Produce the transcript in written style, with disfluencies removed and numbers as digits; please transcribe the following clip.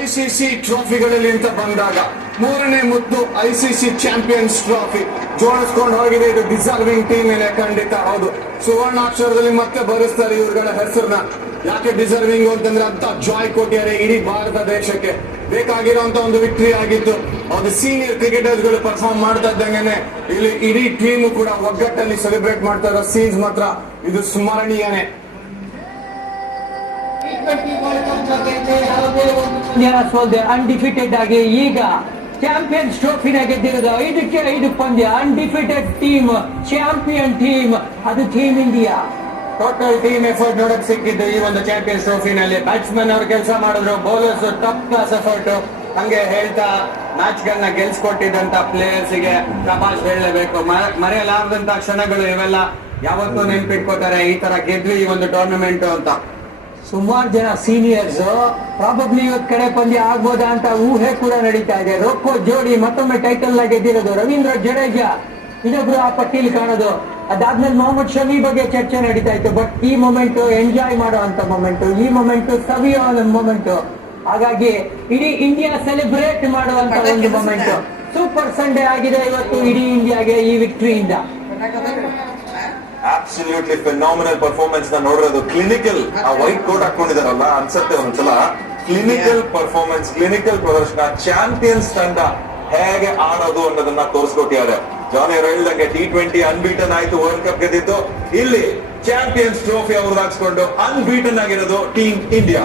ICC ಟ್ರೋಫಿಗಳಲ್ಲಿ ಅಂತ ಬಂದಾಗ ಮೂರನೇ ಮುದ್ದು ಐಸಿಸಿ ಚಾಂಪಿಯನ್ಸ್ ಟ್ರೋಫಿ ಜೋಡಿಸ್ಕೊಂಡು ಹೋಗಿದೆ. ಇದು ಡಿಸರ್ವಿಂಗ್ ಟೀಮ್ ಏನೇ, ಖಂಡಿತ ಹೌದು. ಸುವರ್ಣಾಕ್ಷರದಲ್ಲಿ ಮತ್ತೆ ಬರೆಸ್ತಾರೆ ಇವ್ರುಗಳ ಹೆಸರನ್ನ. ಯಾಕೆ ಡಿಸರ್ವಿಂಗ್ ಅಂತಂದ್ರೆ ಅಂತ ಜಾಯ್ ಕೊಟ್ಟಿದ್ದಾರೆ ಇಡೀ ಭಾರತ ದೇಶಕ್ಕೆ. ಬೇಕಾಗಿರುವಂತ ಒಂದು ವಿಕ್ಟರಿ ಆಗಿತ್ತು. ಅದು ಸೀನಿಯರ್ ಕ್ರಿಕೆಟರ್ಸ್ ಗಳು ಪರ್ಫಾರ್ಮ್ ಮಾಡ್ತಾ ಇದ್ದಂಗೆನೆ ಇಲ್ಲಿ ಇಡೀ ಟೀಮ್ ಕೂಡ ಒಗ್ಗಟ್ಟಲ್ಲಿ ಸೆಲೆಬ್ರೇಟ್ ಮಾಡ್ತಾ ಇರೋ ಸೀನ್ಸ್ ಮಾತ್ರ ಇದು ಸ್ಮರಣೀಯನೇ. ಸೋಲ್ದೆ ಅನ್ಡಿಫಿಟೆಡ್ ಆಗಿ ಈಗ ಚಾಂಪಿಯನ್ಸ್ ಟ್ರೋಫಿನ ಗೆದ್ದಿರೋದು 5 ಪಂದ್ಯ. ಅನ್ಡಿಫಿಟೆಡ್ ಟೀಮ್, ಚಾಂಪಿಯನ್ ಟೀಮ್, ಅದು team India. Total team effort ನೋಡಕ್ ಸಿಕ್ಕಿದ್ದು ಈ ಒಂದು ಚಾಂಪಿಯನ್ಸ್ ಟ್ರೋಫಿನಲ್ಲಿ. ಬ್ಯಾಟ್ಸ್ಮನ್ ಅವರು ಕೆಲಸ ಮಾಡಿದ್ರು, ಬೌಲರ್ಸ್ ಟಾಪ್ ಕ್ಲಾಸ್ ಎಫರ್ಟ್. ಹಂಗೆ ಹೇಳ್ತಾ ಮ್ಯಾಚ್ ಗಳನ್ನ ಗೆಲ್ಸ್ಕೊಟ್ಟಿದ್ದಂತ ಪ್ಲೇಯರ್ಸ್ ಗೆ ಪ್ರಭಾಸ್ ಹೇಳಲೇಬೇಕು. ಮರೆಯಲಾರದಂತ ಕ್ಷಣಗಳು ಇವೆಲ್ಲ. ಯಾವತ್ತೂ ನೆನ್ಪಿಟ್ಕೋತಾರೆ ಈ ತರ ಗೆದ್ವಿ ಈ ಒಂದು ಟೂರ್ನಮೆಂಟ್ ಅಂತ. ಸುಮಾರು ಜನ ಸೀನಿಯರ್ಸ್ ಪ್ರಾಬಬ್ಲಿ ಇವತ್ತು ಕಡೆ ಪಂದ್ಯ ಆಗ್ಬೋದಾ ಅಂತ ಊಹೆ ಕೂಡ ನಡೀತಾ ಇದೆ. ರೊಕ್ಕೋ ಜೋಡಿ ಮತ್ತೊಮ್ಮೆ ಟೈಟಲ್ ನ ಗೆದ್ದಿರೋದು. ರವೀಂದ್ರ ಜಡೇಜಾ ಇನ್ನೊಬ್ರು ಆ ಪಟ್ಟಿಲಿ ಕಾಣೋದು. ಅದಾದ್ಮೇಲೆ ಮೊಹಮ್ಮದ್ ಶಮಿ ಬಗ್ಗೆ ಚರ್ಚೆ ನಡೀತಾ ಇತ್ತು. ಬಟ್ ಈ ಮೊಮೆಂಟ್ ಎಂಜಾಯ್ ಮಾಡುವಂತ ಮೊಮೆಂಟ್, ಈ ಮೊಮೆಂಟ್ ಸವಿಯೋ ಮೊಮೆಂಟ್. ಹಾಗಾಗಿ ಇಡೀ ಇಂಡಿಯಾ ಸೆಲೆಬ್ರೇಟ್ ಮಾಡುವಂತ ಒಂದು ಮೊಮೆಂಟ್. ಸೂಪರ್ ಸಂಡೇ ಆಗಿದೆ ಇವತ್ತು ಇಡೀ ಇಂಡಿಯಾಗೆ ಈ ವಿಕ್ಟರಿಯಿಂದ. ಅಬ್ಸಲ್ಯೂಟ್ಲಿ ಫೆನಾಮಿನಲ್ ಪರ್ಫಾರ್ಮೆನ್ಸ್ ನ ನೋಡಿರೋದು. ಕ್ಲಿನಿಕಲ್ ಆ ವೈಟ್ ಕೋಟ್ ಹಾಕೊಂಡಿದಾರಲ್ಲ ಅನ್ಸತ್ತೆ ಒಂದ್ಸಲ. ಕ್ಲಿನಿಕಲ್ ಪರ್ಫಾರ್ಮೆನ್ಸ್, ಕ್ಲಿನಿಕಲ್ ಪ್ರದರ್ಶನ. ಚಾಂಪಿಯನ್ಸ್ ತಂಡ ಹೇಗೆ ಆಡೋದು ಅನ್ನೋದನ್ನ ತೋರಿಸ್ಕೊಟ್ಟಿದ್ದಾರೆ. ಜಾನಿ ಅವರು ಹೇಳಿದಂಗೆ T20 ಅನ್ಬೀಟನ್ ಆಯ್ತು, ವರ್ಲ್ಡ್ ಕಪ್ ಗೆದ್ದಿತ್ತು. ಇಲ್ಲಿ ಚಾಂಪಿಯನ್ಸ್ ಟ್ರೋಫಿ ಅವ್ರದ್ದು ಹಾಕ್ಸ್ಕೊಂಡು ಅನ್ಬೀಟನ್ ಆಗಿರೋದು ಟೀಮ್ ಇಂಡಿಯಾ.